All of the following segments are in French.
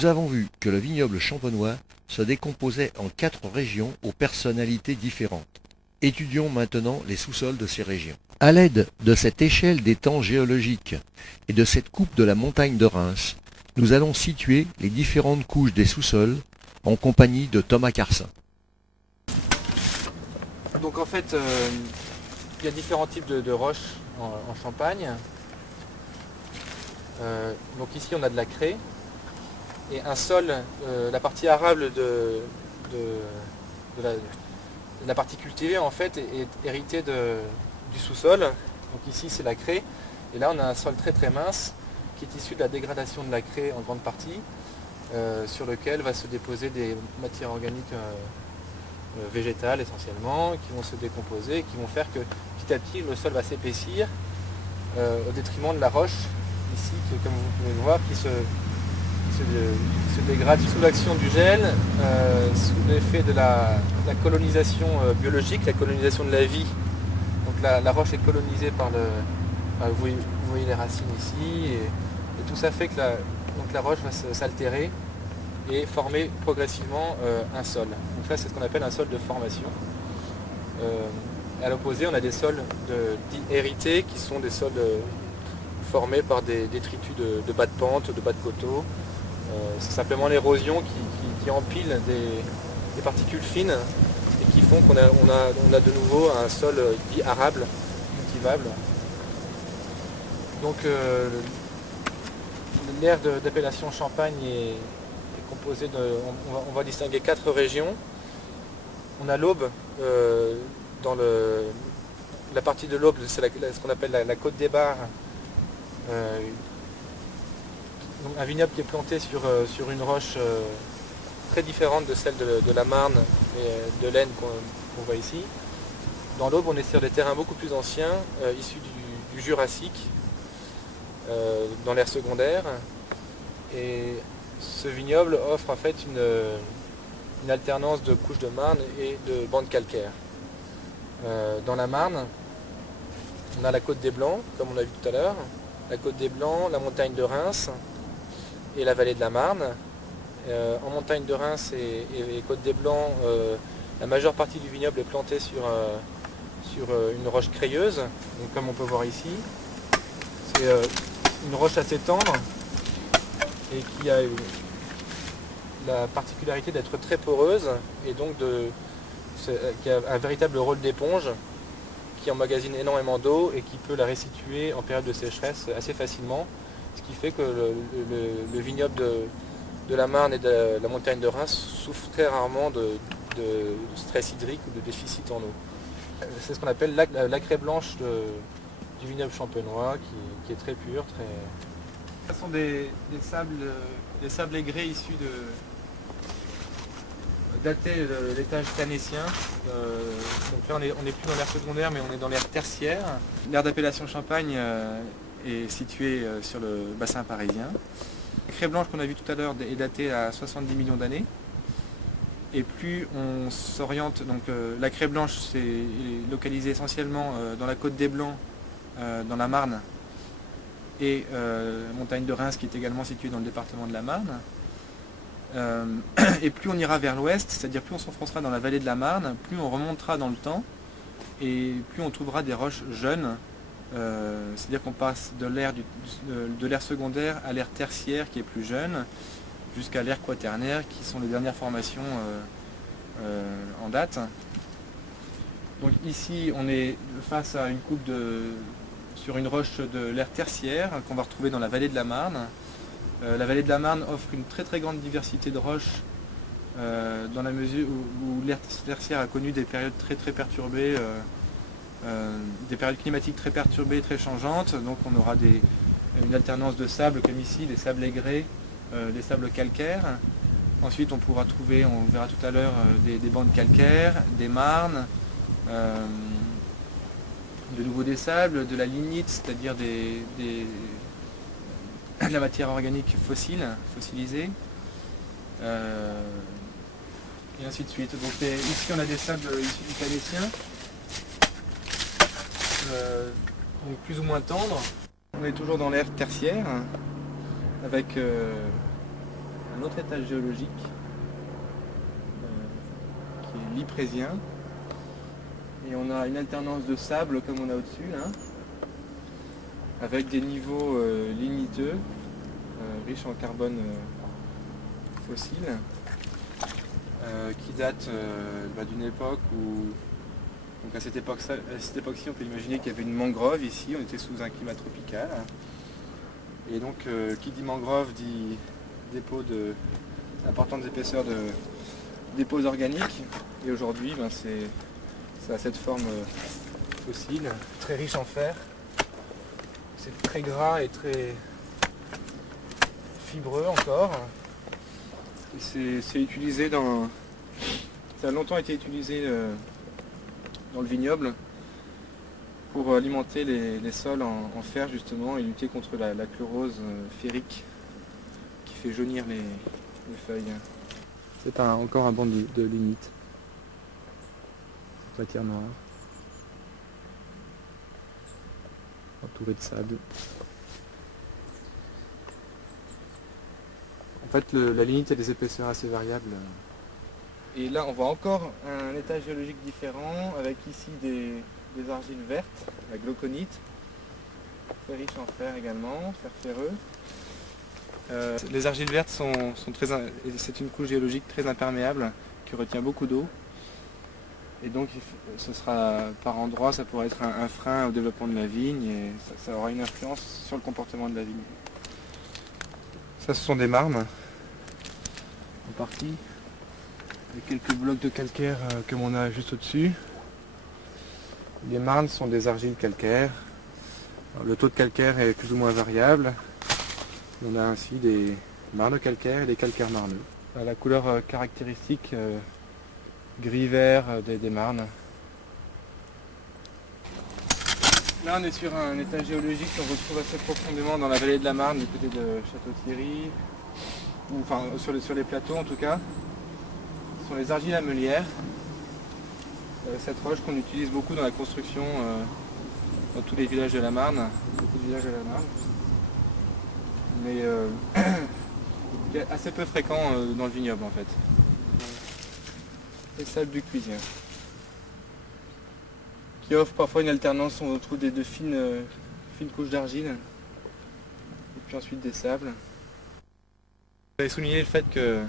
Nous avons vu que le vignoble champenois se décomposait en 4 régions aux personnalités différentes. Étudions maintenant les sous-sols de ces régions. À l'aide de cette échelle des temps géologiques et de cette coupe de la montagne de Reims, nous allons situer les différentes couches des sous-sols en compagnie de Thomas Carsin. Donc en fait, il y a différents types de roches en Champagne. Donc ici on a de la craie et un sol, la partie arable de la partie cultivée en fait est héritée du sous-sol. Donc ici c'est la craie et là on a un sol très très mince qui est issu de la dégradation de la craie en grande partie, sur lequel va se déposer des matières organiques végétales essentiellement, qui vont se décomposer et qui vont faire que petit à petit le sol va s'épaissir au détriment de la roche ici, comme vous pouvez le voir, qui se dégrade sous l'action du gel, sous l'effet de la colonisation biologique, la colonisation de la vie. Donc la roche est colonisée par vous voyez les racines ici, et tout ça fait que la roche va s'altérer et former progressivement un sol. Donc là c'est ce qu'on appelle un sol de formation. À l'opposé on a des sols hérités qui sont des sols formés par des détritus de bas de pente, de bas de coteaux. C'est simplement l'érosion qui empile des particules fines et qui font qu'on a de nouveau un sol dit arable, cultivable. Donc l'aire d'appellation Champagne est composée on va distinguer 4 régions. On a l'Aube, dans la partie de l'Aube, c'est ce qu'on appelle la côte des Bars. Donc un vignoble qui est planté sur une roche très différente de celle de la Marne et de l'Aisne qu'on voit ici. Dans l'Aube, on est sur des terrains beaucoup plus anciens, issus du Jurassique, dans l'ère secondaire. Et ce vignoble offre en fait une alternance de couches de marne et de bandes calcaires. Dans la Marne, on a la côte des Blancs, comme on l'a vu tout à l'heure, la côte des Blancs, la montagne de Reims et la vallée de la Marne. En montagne de Reims et côte des Blancs, la majeure partie du vignoble est plantée sur une roche crayeuse, donc comme on peut voir ici. C'est une roche assez tendre et qui a la particularité d'être très poreuse et donc qui a un véritable rôle d'éponge, qui emmagasine énormément d'eau et qui peut la restituer en période de sécheresse assez facilement, ce qui fait que le vignoble de la Marne et de la montagne de Reims souffre très rarement de stress hydrique ou de déficit en eau. C'est ce qu'on appelle la craie blanche du vignoble champenois, qui est très pur. Ce sont des sables aigrés issus datés de l'étage planécien. Donc là on n'est plus dans l'ère secondaire mais on est dans l'ère tertiaire. L'aire d'appellation Champagne est située sur le bassin parisien. La craie blanche qu'on a vue tout à l'heure est datée à 70 millions d'années. Et plus on s'oriente, donc la craie blanche est localisée essentiellement dans la côte des Blancs, dans la Marne, et montagne de Reims qui est également située dans le département de la Marne. Et plus on ira vers l'ouest, c'est-à-dire plus on s'enfoncera dans la vallée de la Marne, plus on remontera dans le temps et plus on trouvera des roches jeunes, c'est-à-dire qu'on passe de l'ère secondaire à l'ère tertiaire qui est plus jeune, jusqu'à l'ère quaternaire qui sont les dernières formations en date. Donc ici on est face à une coupe sur une roche de l'ère tertiaire qu'on va retrouver dans la vallée de la Marne. La vallée de la Marne offre une très très grande diversité de roches dans la mesure où l'ère tertiaire a connu des périodes très très perturbées, des périodes climatiques très perturbées, très changeantes. Donc on aura une alternance de sable comme ici, des sables aigrés, des sables calcaires. Ensuite on pourra trouver, on verra tout à l'heure, des bandes calcaires, des marnes, de nouveau des sables, de la lignite, c'est-à-dire la matière organique fossilisée, et ainsi de suite. Donc ici on a des sables issus du Planécien, donc plus ou moins tendres. On est toujours dans l'ère tertiaire, avec un autre étage géologique qui est l'Yprésien. Et on a une alternance de sable comme on a au-dessus là, avec des niveaux ligniteux, riches en carbone fossile, qui datent d'une époque où, donc à cette époque-ci, on peut imaginer qu'il y avait une mangrove ici, on était sous un climat tropical. Et donc qui dit mangrove dit dépôt d'importantes épaisseurs de dépôts organiques. Et aujourd'hui, ça a cette forme fossile, très riche en fer. C'est très gras et très fibreux encore. Et c'est utilisé ça a longtemps été utilisé dans le vignoble pour alimenter les sols en fer justement et lutter contre la chlorose ferrique qui fait jaunir les feuilles. C'est encore un banc de lignite. Matière noire. Entouré de sable. En fait, la lignite a des épaisseurs assez variables. Et là, on voit encore un étage géologique différent, avec ici des argiles vertes, la glauconite, très riche en fer également, fer ferreux. Les argiles vertes c'est une couche géologique très imperméable qui retient beaucoup d'eau. Et donc, ce sera par endroits, ça pourrait être un frein au développement de la vigne et ça aura une influence sur le comportement de la vigne. Ça, ce sont des marnes, en partie, avec quelques blocs de calcaire comme on a juste au-dessus. Les marnes sont des argiles calcaires. Alors, le taux de calcaire est plus ou moins variable. On a ainsi des marnes calcaires et des calcaires marneux. La couleur caractéristique gris-vert des marnes. Là on est sur un étage géologique qu'on retrouve assez profondément dans la vallée de la Marne du côté de Château-Thierry, ou enfin sur les plateaux en tout cas. Ce sont les argiles amelières. Cette roche qu'on utilise beaucoup dans la construction dans tous les villages de la Marne, beaucoup de villages de la Marne. Mais assez peu fréquent dans le vignoble en fait. Les sables du Cuisien, qui offre parfois une alternance, on retrouve de fines couches d'argile, et puis ensuite des sables. Vous avez souligné le fait que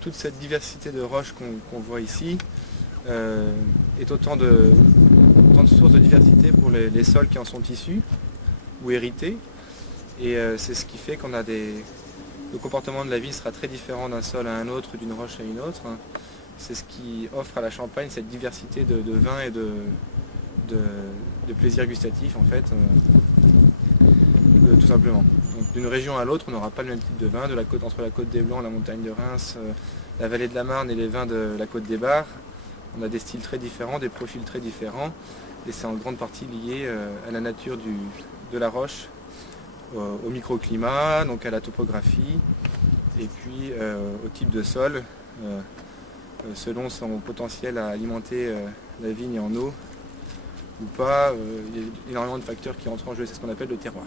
toute cette diversité de roches qu'on voit ici est autant de sources de diversité pour les sols qui en sont issus ou hérités, et c'est ce qui fait qu'on a le comportement de la vie sera très différent d'un sol à un autre, d'une roche à une autre. C'est ce qui offre à la Champagne cette diversité de vins et de plaisirs gustatifs en fait, tout simplement. Donc d'une région à l'autre, on n'aura pas le même type de vin, entre la côte des Blancs, la montagne de Reims, la vallée de la Marne et les vins de la côte des Bars. On a des styles très différents, des profils très différents, et c'est en grande partie lié à la nature de la roche, au microclimat, donc à la topographie, et puis au type de sol. Selon son potentiel à alimenter la vigne en eau ou pas, il y a énormément de facteurs qui entrent en jeu, c'est ce qu'on appelle le terroir.